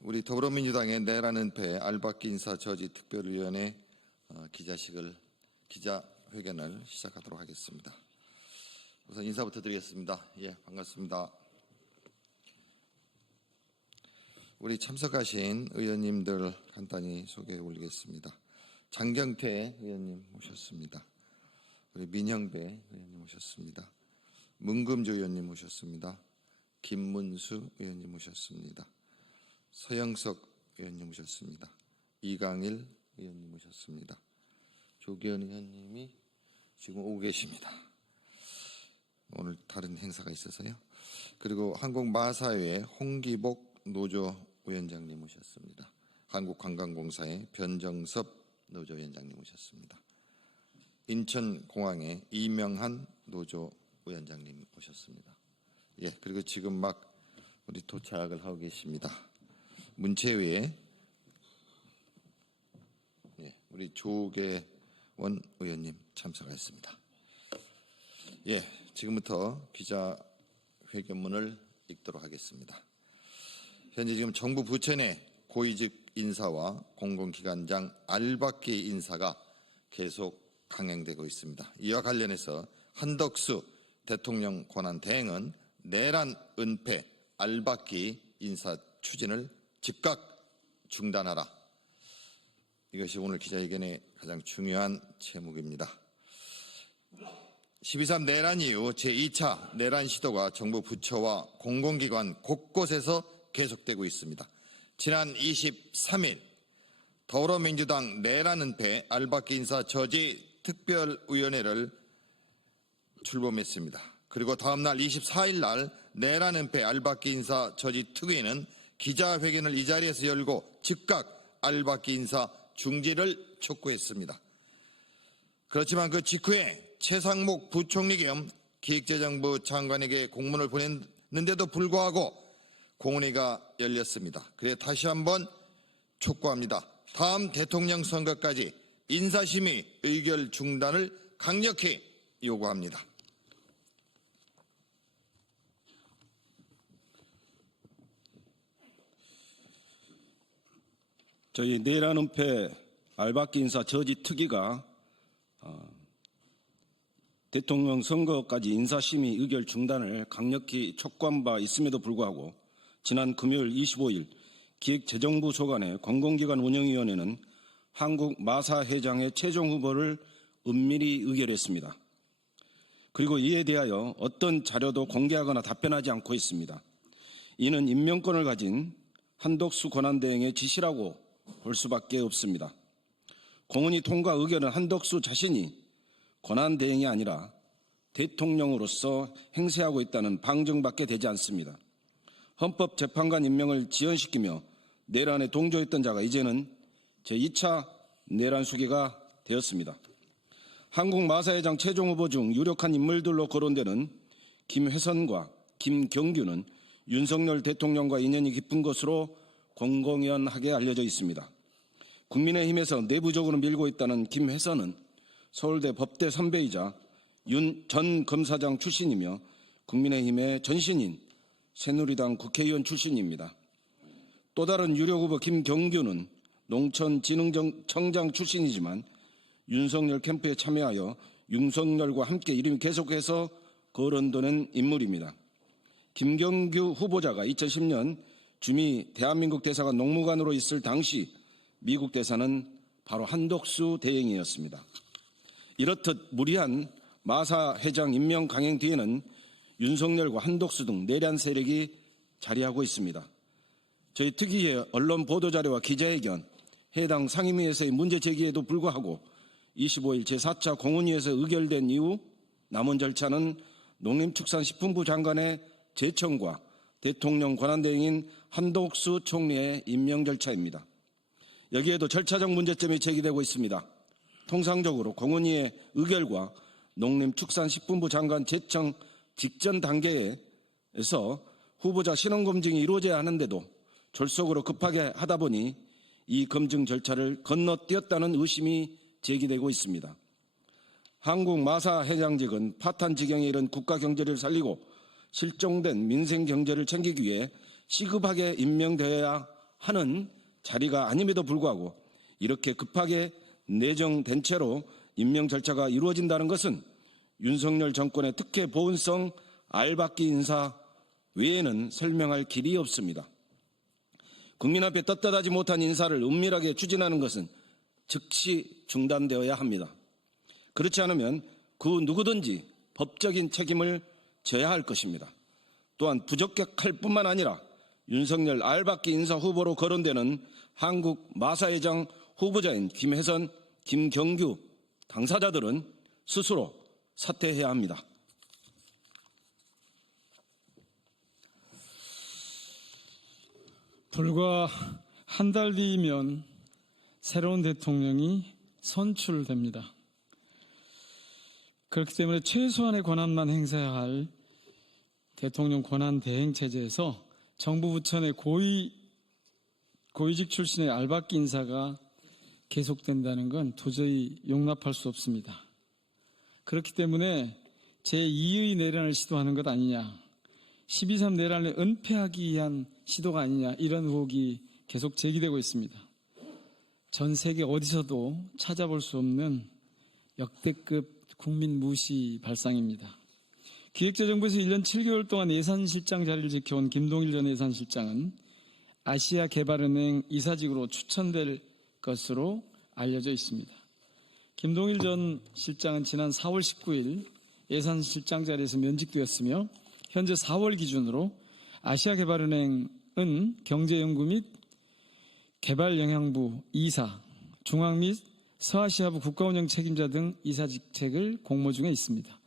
우리 더불어민주당의 내라는 배 알박기 인사 저지 특별위원회 기자회견을 시작하도록 하겠습니다. 우선 인사부터 드리겠습니다. 반갑습니다. 우리 참석하신 의원님들 간단히 소개해 올리겠습니다. 장경태 의원님 모셨습니다. 우리 민형배 의원님 모셨습니다. 문금조 의원님 모셨습니다. 김문수 의원님 모셨습니다. 서영석 의원님 모셨습니다. 이강일 의원님 모셨습니다. 조기현 의원님이 지금 오고 계십니다. 오늘 다른 행사가 있어서요. 그리고 한국마사회 홍기복 노조위원장님 모셨습니다. 한국관광공사의 변정섭 노조위원장님 모셨습니다. 인천공항의 이명한 노조위원장님 모셨습니다. 그리고 지금 막 우리 도착을 하고 계십니다. 문체위에 우리 조계원 의원님 참석하였습니다. 지금부터 기자회견문을 읽도록 하겠습니다. 현재 지금 정부 부처 내 고위직 인사와 공공기관장 알박기 인사가 계속 강행되고 있습니다. 이와 관련해서 한덕수 대통령 권한대행은 내란 은폐 알박기 인사 추진을 즉각 중단하라. 이것이 오늘 기자회견의 가장 중요한 제목입니다. 12.3 내란 이후 제2차 내란 시도가 정부 부처와 공공기관 곳곳에서 계속되고 있습니다. 지난 23일 더불어민주당 내란 은폐 알박기 인사 저지 특별위원회를 출범했습니다. 그리고 다음 날 24일 날 내란 은폐 알박기 인사 저지 특위는 기자회견을 이 자리에서 열고 즉각 알박기 인사 중지를 촉구했습니다. 그렇지만 그 직후에 최상목 부총리 겸 기획재정부 장관에게 공문을 보냈는데도 불구하고 공론회가 열렸습니다. 그래 다시 한번 촉구합니다. 다음 대통령 선거까지 인사심의 의결 중단을 강력히 요구합니다. 저희 내란 은폐 알박기 인사 저지 특위가 대통령 선거까지 인사심의 의결 중단을 강력히 촉구한 바 있음에도 불구하고 지난 금요일 25일 기획재정부 소관의 공공기관 운영위원회는 한국마사회장의 최종 후보를 은밀히 의결했습니다. 그리고 이에 대하여 어떤 자료도 공개하거나 답변하지 않고 있습니다. 이는 임명권을 가진 한덕수 권한대행의 지시라고 볼 수밖에 없습니다. 공은위 통과 의결은 한덕수 자신이 권한대행이 아니라 대통령으로서 행세하고 있다는 방증밖에 되지 않습니다. 헌법재판관 임명을 지연시키며 내란에 동조했던 자가 이제는 제2차 내란 수기가 되었습니다. 한국마사회장 최종 후보 중 유력한 인물들로 거론되는 김회선과 김경규는 윤석열 대통령과 인연이 깊은 것으로 공공연하게 알려져 있습니다. 국민의힘에서 내부적으로 밀고 있다는 김회선은 서울대 법대 선배이자 윤 전 검사장 출신이며 국민의힘의 전신인 새누리당 국회의원 출신입니다. 또 다른 유력 후보 김경규는 농촌진흥청장 출신이지만 윤석열 캠프에 참여하여 윤석열과 함께 이름이 계속해서 거론되는 인물입니다. 김경규 후보자가 2010년 주미 대한민국 대사가 농무관으로 있을 당시 미국 대사는 바로 한덕수 대행이었습니다. 이렇듯 무리한 마사 회장 임명 강행 뒤에는 윤석열과 한덕수 등 내란 세력이 자리하고 있습니다. 저희 특위의 언론 보도자료와 기자회견, 해당 상임위에서의 문제 제기에도 불구하고 25일 제4차 공은위에서 의결된 이후 남은 절차는 농림축산식품부 장관의 제청과 대통령 권한대행인 한덕수 총리의 임명 절차입니다. 여기에도 절차적 문제점이 제기되고 있습니다. 통상적으로 공은위의 의결과 농림축산식품부 장관 제청 직전 단계에서 후보자 신원검증이 이루어져야 하는데도 졸속으로 급하게 하다 보니 이 검증 절차를 건너뛰었다는 의심이 제기되고 있습니다. 한국마사회장직은 파탄 지경에 이른 국가 경제를 살리고 실종된 민생 경제를 챙기기 위해 시급하게 임명되어야 하는 자리가 아님에도 불구하고 이렇게 급하게 내정된 채로 임명 절차가 이루어진다는 것은 윤석열 정권의 특혜 보은성 알박기 인사 외에는 설명할 길이 없습니다. 국민 앞에 떳떳하지 못한 인사를 은밀하게 추진하는 것은 즉시 중단되어야 합니다. 그렇지 않으면 그 누구든지 법적인 책임을 져야 할 것입니다. 또한 부적격할 뿐만 아니라 윤석열 알박기 인사 후보로 거론되는 한국 마사회장 후보자인 김혜선, 김경규 당사자들은 스스로 사퇴해야 합니다. 불과 한 달 뒤이면 새로운 대통령이 선출됩니다. 그렇기 때문에 최소한의 권한만 행사해야 할 대통령 권한 대행 체제에서 정부 부처 내 고위직 출신의 알박기 인사가 계속된다는 건 도저히 용납할 수 없습니다. 그렇기 때문에 제2의 내란을 시도하는 것 아니냐, 12.3 내란을 은폐하기 위한 시도가 아니냐, 이런 의혹이 계속 제기되고 있습니다. 전 세계 어디서도 찾아볼 수 없는 역대급 국민 무시 발상입니다. 기획재정부에서 1년 7개월 동안 예산실장 자리를 지켜온 김동일 전 예산실장은 아시아개발은행 이사직으로 추천될 것으로 알려져 있습니다. 김동일 전 실장은 지난 4월 19일 예산실장 자리에서 면직되었으며 현재 4월 기준으로 아시아개발은행은 경제연구 및 개발영향부 이사, 중앙 및 서아시아부 국가운영 책임자 등 이사직책을 공모 중에 있습니다.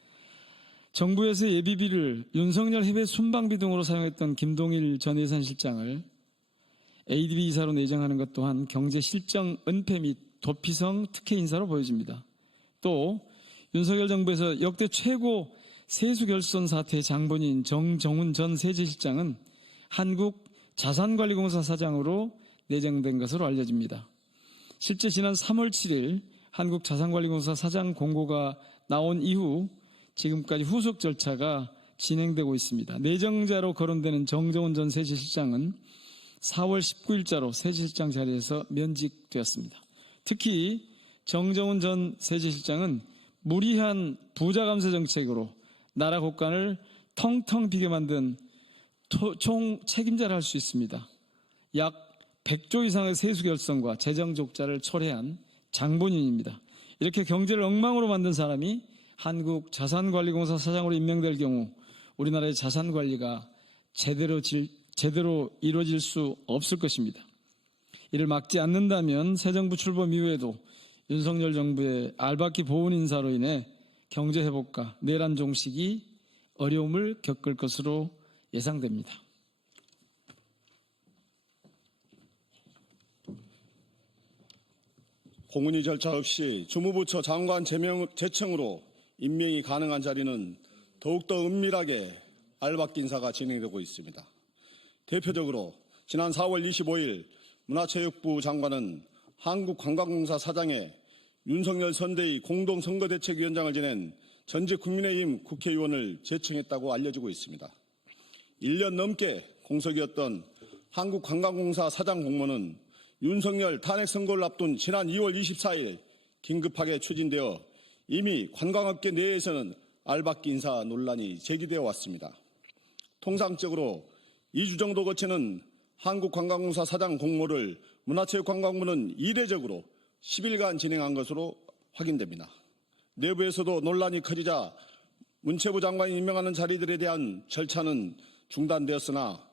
정부에서 예비비를 윤석열 해외 순방비 등으로 사용했던 김동일 전 예산실장을 ADB 이사로 내정하는 것 또한 경제실정 은폐 및 도피성 특혜 인사로 보여집니다. 또 윤석열 정부에서 역대 최고 세수결손 사태의 장본인 정정훈 전 세제실장은 한국자산관리공사 사장으로 내정된 것으로 알려집니다. 실제 지난 3월 7일 한국자산관리공사 사장 공고가 나온 이후 지금까지 후속 절차가 진행되고 있습니다. 내정자로 거론되는 정정훈 전 세제실장은 4월 19일자로 세제실장 자리에서 면직되었습니다. 특히 정정훈 전 세제실장은 무리한 부자 감세 정책으로 나라 곳간을 텅텅 비게 만든 총 책임자를 할 수 있습니다. 약 100조 이상의 세수 결손과 재정 적자를 초래한 장본인입니다. 이렇게 경제를 엉망으로 만든 사람이 한국자산관리공사 사장으로 임명될 경우 우리나라의 자산관리가 제대로 이루어질 수 없을 것입니다. 이를 막지 않는다면 새 정부 출범 이후에도 윤석열 정부의 알박기 보훈 인사로 인해 경제 회복과 내란 종식이 어려움을 겪을 것으로 예상됩니다. 공문위 절차 없이 주무부처 장관 제청으로 임명이 가능한 자리는 더욱더 은밀하게 알박기 인사가 진행되고 있습니다. 대표적으로 지난 4월 25일 문화체육부 장관은 한국관광공사 사장에 윤석열 선대위 공동선거대책위원장을 지낸 전직 국민의힘 국회의원을 제청했다고 알려지고 있습니다. 1년 넘게 공석이었던 한국관광공사 사장 공모는 윤석열 탄핵 선거를 앞둔 지난 2월 24일 긴급하게 추진되어 이미 관광업계 내에서는 알박기 인사 논란이 제기되어 왔습니다. 통상적으로 2주 정도 거치는 한국관광공사 사장 공모를 문화체육관광부는 이례적으로 10일간 진행한 것으로 확인됩니다. 내부에서도 논란이 커지자 문체부 장관이 임명하는 자리들에 대한 절차는 중단되었으나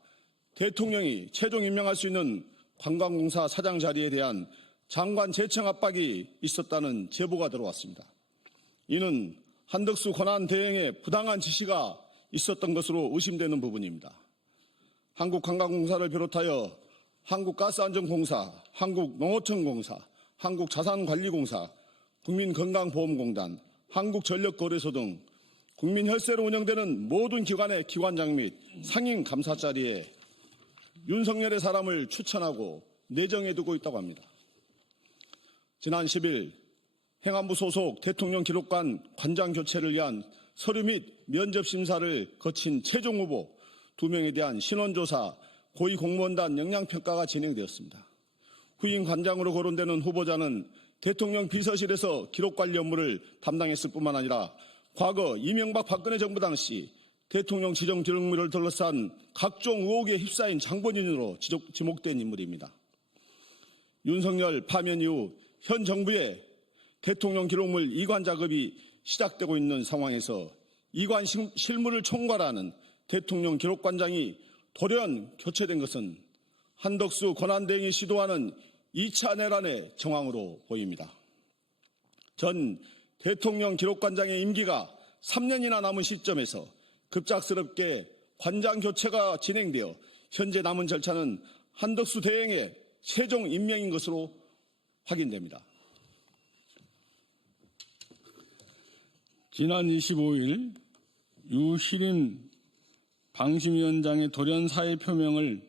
대통령이 최종 임명할 수 있는 관광공사 사장 자리에 대한 장관 제청 압박이 있었다는 제보가 들어왔습니다. 이는 한덕수 권한 대행의 부당한 지시가 있었던 것으로 의심되는 부분입니다. 한국관광공사를 비롯하여 한국가스안전공사, 한국농어촌공사, 한국자산관리공사, 국민건강보험공단, 한국전력거래소 등 국민 혈세로 운영되는 모든 기관의 기관장 및 상임 감사 자리에 윤석열의 사람을 추천하고 내정해두고 있다고 합니다. 지난 10일 행안부 소속 대통령 기록관 관장 교체를 위한 서류 및 면접 심사를 거친 최종 후보 2명에 대한 신원조사, 고위공무원단 역량평가가 진행되었습니다. 후임 관장으로 거론되는 후보자는 대통령 비서실에서 기록관리 업무를 담당했을 뿐만 아니라 과거 이명박 박근혜 정부 당시 대통령 지정 기록물을 둘러싼 각종 의혹에 휩싸인 장본인으로 지목된 인물입니다. 윤석열 파면 이후 현 정부의 대통령 기록물 이관 작업이 시작되고 있는 상황에서 이관 실무를 총괄하는 대통령 기록관장이 돌연 교체된 것은 한덕수 권한대행이 시도하는 2차 내란의 정황으로 보입니다. 전 대통령 기록관장의 임기가 3년이나 남은 시점에서 급작스럽게 관장 교체가 진행되어 현재 남은 절차는 한덕수 대행의 최종 임명인 것으로 확인됩니다. 지난 25일 유시림 방심위원장의 돌연 사의 표명을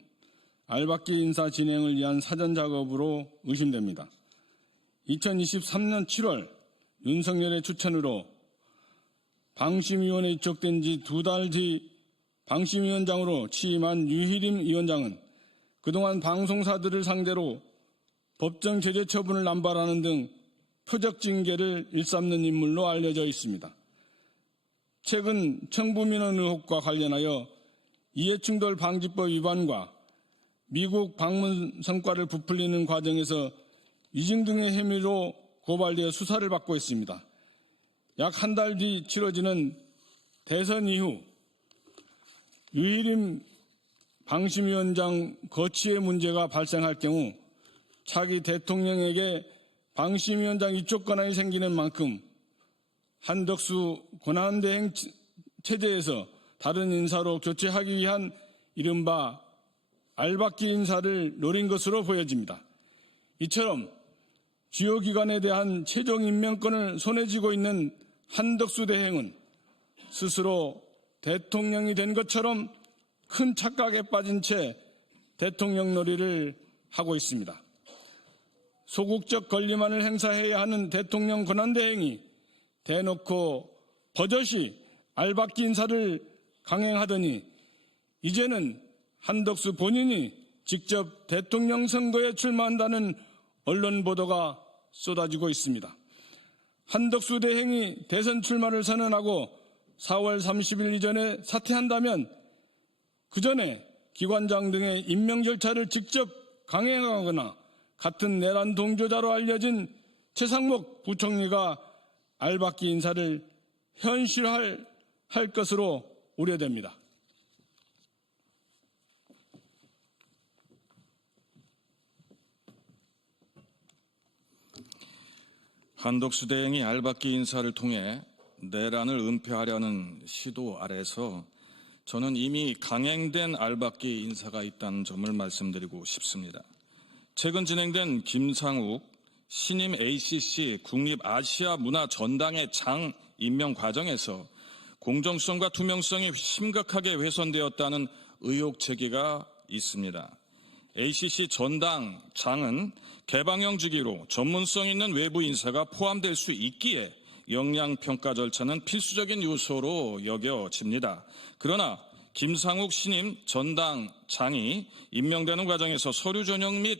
알박기 인사 진행을 위한 사전 작업으로 의심됩니다. 2023년 7월 윤석열의 추천으로 방심위원회에 입적된 지 2달 뒤 방심위원장으로 취임한 유희림 위원장은 그동안 방송사들을 상대로 법정 제재 처분을 남발하는 등 표적 징계를 일삼는 인물로 알려져 있습니다. 최근 청부민원 의혹과 관련하여 이해충돌 방지법 위반과 미국 방문 성과를 부풀리는 과정에서 위증 등의 혐의로 고발되어 수사를 받고 있습니다. 약 한 달 뒤 치러지는 대선 이후 유희림 방심위원장 거취의 문제가 발생할 경우 차기 대통령에게 방심위원장 이쪽 권한이 생기는 만큼 한덕수 권한대행 체제에서 다른 인사로 교체하기 위한 이른바 알박기 인사를 노린 것으로 보여집니다. 이처럼 주요 기관에 대한 최종 임명권을 손에 쥐고 있는 한덕수 대행은 스스로 대통령이 된 것처럼 큰 착각에 빠진 채 대통령 놀이를 하고 있습니다. 소극적 권리만을 행사해야 하는 대통령 권한대행이 대놓고 버젓이 알박기 인사를 강행하더니 이제는 한덕수 본인이 직접 대통령 선거에 출마한다는 언론 보도가 쏟아지고 있습니다. 한덕수 대행이 대선 출마를 선언하고 4월 30일 이전에 사퇴한다면 그 전에 기관장 등의 임명 절차를 직접 강행하거나 같은 내란 동조자로 알려진 최상목 부총리가 알박기 인사를 현실화할 것으로 우려됩니다. 한덕수 대행이 알박기 인사를 통해 내란을 은폐하려는 시도 아래서 저는 이미 강행된 알박기 인사가 있다는 점을 말씀드리고 싶습니다. 최근 진행된 김상욱 신임 ACC 국립아시아문화전당의 장 임명 과정에서 공정성과 투명성이 심각하게 훼손되었다는 의혹 제기가 있습니다. ACC 전당 장은 개방형 직위로 전문성 있는 외부 인사가 포함될 수 있기에 역량평가 절차는 필수적인 요소로 여겨집니다. 그러나 김상욱 신임 전당장이 임명되는 과정에서 서류 전형 및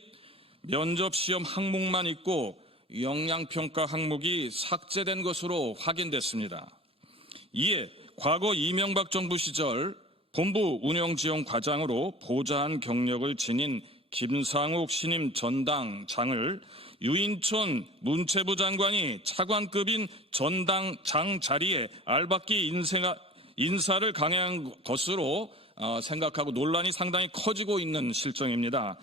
면접시험 항목만 있고 역량평가 항목이 삭제된 것으로 확인됐습니다. 이에 과거 이명박 정부 시절 본부 운영지원과장으로 보좌한 경력을 지닌 김상욱 신임 전당장을 유인촌 문체부 장관이 차관급인 전당장 자리에 알박기 인사를 강행한 것으로 생각하고 논란이 상당히 커지고 있는 실정입니다.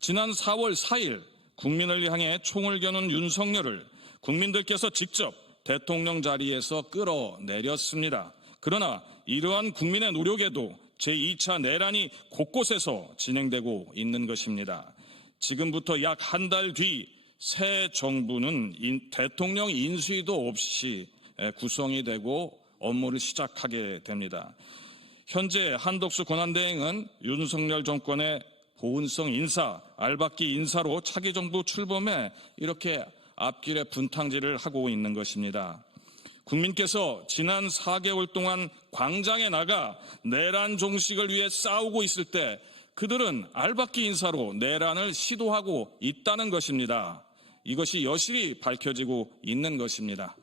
지난 4월 4일 국민을 향해 총을 겨눈 윤석열을 국민들께서 직접 대통령 자리에서 끌어내렸습니다. 그러나 이러한 국민의 노력에도 제2차 내란이 곳곳에서 진행되고 있는 것입니다. 지금부터 약 한 달 뒤 새 정부는 대통령 인수위도 없이 구성이 되고 업무를 시작하게 됩니다. 현재 한덕수 권한대행은 윤석열 정권의 보훈성 인사, 알박기 인사로 차기 정부 출범에 이렇게 앞길에 분탕질을 하고 있는 것입니다. 국민께서 지난 4개월 동안 광장에 나가 내란 종식을 위해 싸우고 있을 때 그들은 알박기 인사로 내란을 시도하고 있다는 것입니다. 이것이 여실히 밝혀지고 있는 것입니다.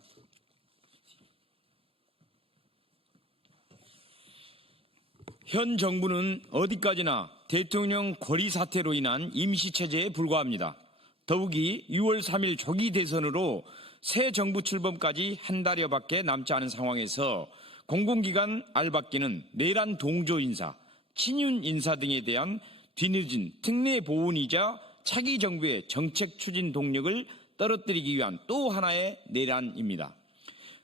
현 정부는 어디까지나 대통령 고리 사태로 인한 임시체제에 불과합니다. 더욱이 6월 3일 조기 대선으로 새 정부 출범까지 한 달여밖에 남지 않은 상황에서 공공기관 알박기는 내란 동조 인사, 친윤 인사 등에 대한 뒤늦은 특례 보훈이자 차기 정부의 정책 추진 동력을 떨어뜨리기 위한 또 하나의 내란입니다.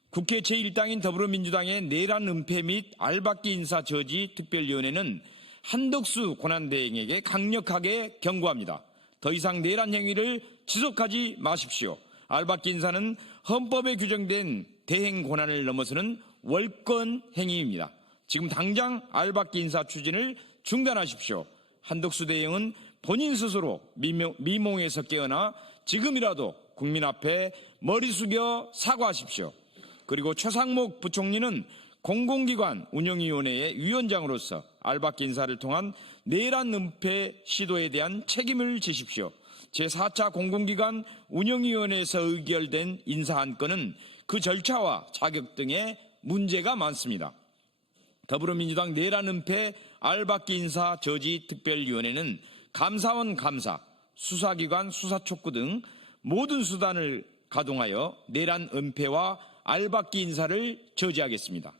국회 제1당인 더불어민주당의 내란 은폐 및 알박기 인사 저지 특별위원회는 한덕수 권한대행에게 강력하게 경고합니다. 더 이상 내란 행위를 지속하지 마십시오. 알박기 인사는 헌법에 규정된 대행 권한을 넘어서는 월권 행위입니다. 지금 당장 알박기 인사 추진을 중단하십시오. 한덕수 대행은 본인 스스로 미몽에서 깨어나 지금이라도 국민 앞에 머리 숙여 사과하십시오. 그리고 최상목 부총리는 공공기관 운영위원회의 위원장으로서 알박기 인사를 통한 내란 은폐 시도에 대한 책임을 지십시오. 제4차 공공기관 운영위원회에서 의결된 인사 안건은 그 절차와 자격 등의 문제가 많습니다. 더불어민주당 내란 은폐 알박기 인사 저지 특별위원회는 감사원 감사, 수사기관 수사촉구 등 모든 수단을 가동하여 내란 은폐와 알박기 인사를 저지하겠습니다.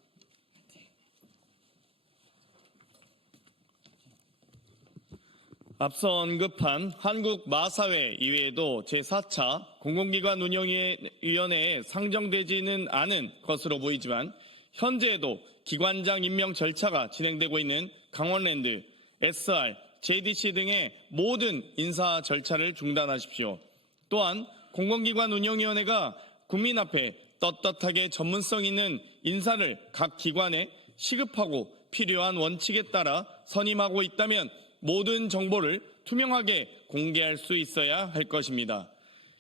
앞서 언급한 한국마사회 이외에도 제4차 공공기관 운영위원회에 상정되지는 않은 것으로 보이지만 현재에도 기관장 임명 절차가 진행되고 있는 강원랜드, SR, JDC 등의 모든 인사 절차를 중단하십시오. 또한 공공기관 운영위원회가 국민 앞에 떳떳하게 전문성 있는 인사를 각 기관에 시급하고 필요한 원칙에 따라 선임하고 있다면 모든 정보를 투명하게 공개할 수 있어야 할 것입니다.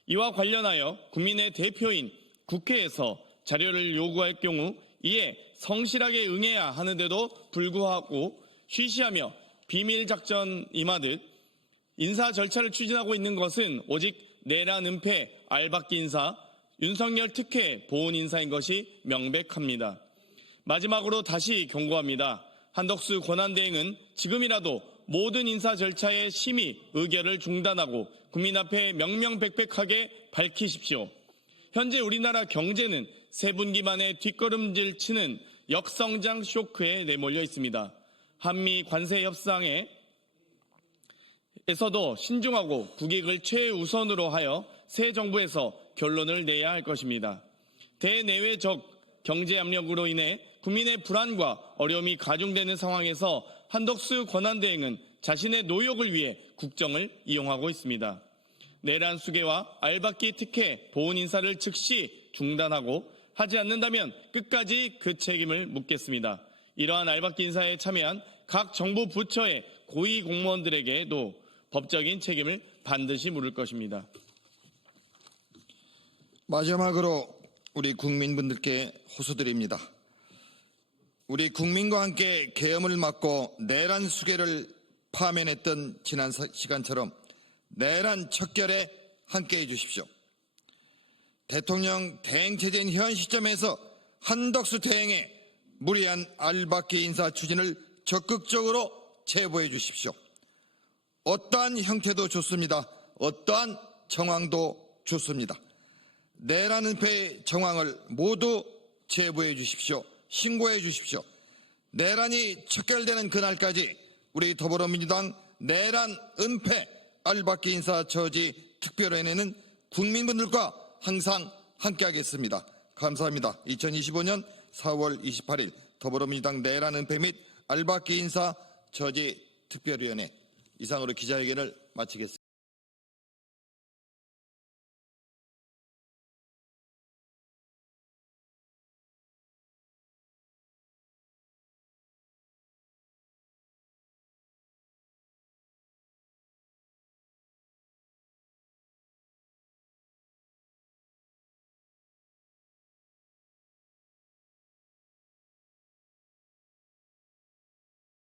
이와 관련하여 국민의 대표인 국회에서 자료를 요구할 경우 이에 성실하게 응해야 하는데도 불구하고 쉬쉬하며 비밀작전 임하듯 인사 절차를 추진하고 있는 것은 오직 내란 은폐, 알박기 인사, 윤석열 특혜 보훈 인사인 것이 명백합니다. 마지막으로 다시 경고합니다. 한덕수 권한대행은 지금이라도 모든 인사 절차의 심의 의결을 중단하고 국민 앞에 명명백백하게 밝히십시오. 현재 우리나라 경제는 3분기 만에 뒷걸음질 치는 역성장 쇼크에 내몰려 있습니다. 한미 관세 협상에서도 신중하고 국익을 최우선으로 하여 새 정부에서 결론을 내야 할 것입니다. 대내외적 경제 압력으로 인해 국민의 불안과 어려움이 가중되는 상황에서 한덕수 권한대행은 자신의 노역을 위해 국정을 이용하고 있습니다. 내란 수괴와 알박기 특혜 보훈 인사를 즉시 중단하고 하지 않는다면 끝까지 그 책임을 묻겠습니다. 이러한 알박기 인사에 참여한 각 정부 부처의 고위 공무원들에게도 법적인 책임을 반드시 물을 것입니다. 마지막으로 우리 국민분들께 호소드립니다. 우리 국민과 함께 계엄을 막고 내란 수괴를 파면했던 지난 시간처럼 내란 척결에 함께해 주십시오. 대통령 대행 체제인 현 시점에서 한덕수 대행의 무리한 알박기 인사 추진을 적극적으로 제보해 주십시오. 어떠한 형태도 좋습니다. 어떠한 정황도 좋습니다. 내란 은폐의 정황을 모두 제보해 주십시오. 신고해 주십시오. 내란이 척결되는 그날까지 우리 더불어민주당 내란 은폐 알박기 인사 저지 특별위원회는 국민분들과 항상 함께하겠습니다. 감사합니다. 2025년 4월 28일 더불어민주당 내란 은폐 및 알박기 인사 저지 특별위원회 이상으로 기자회견을 마치겠습니다.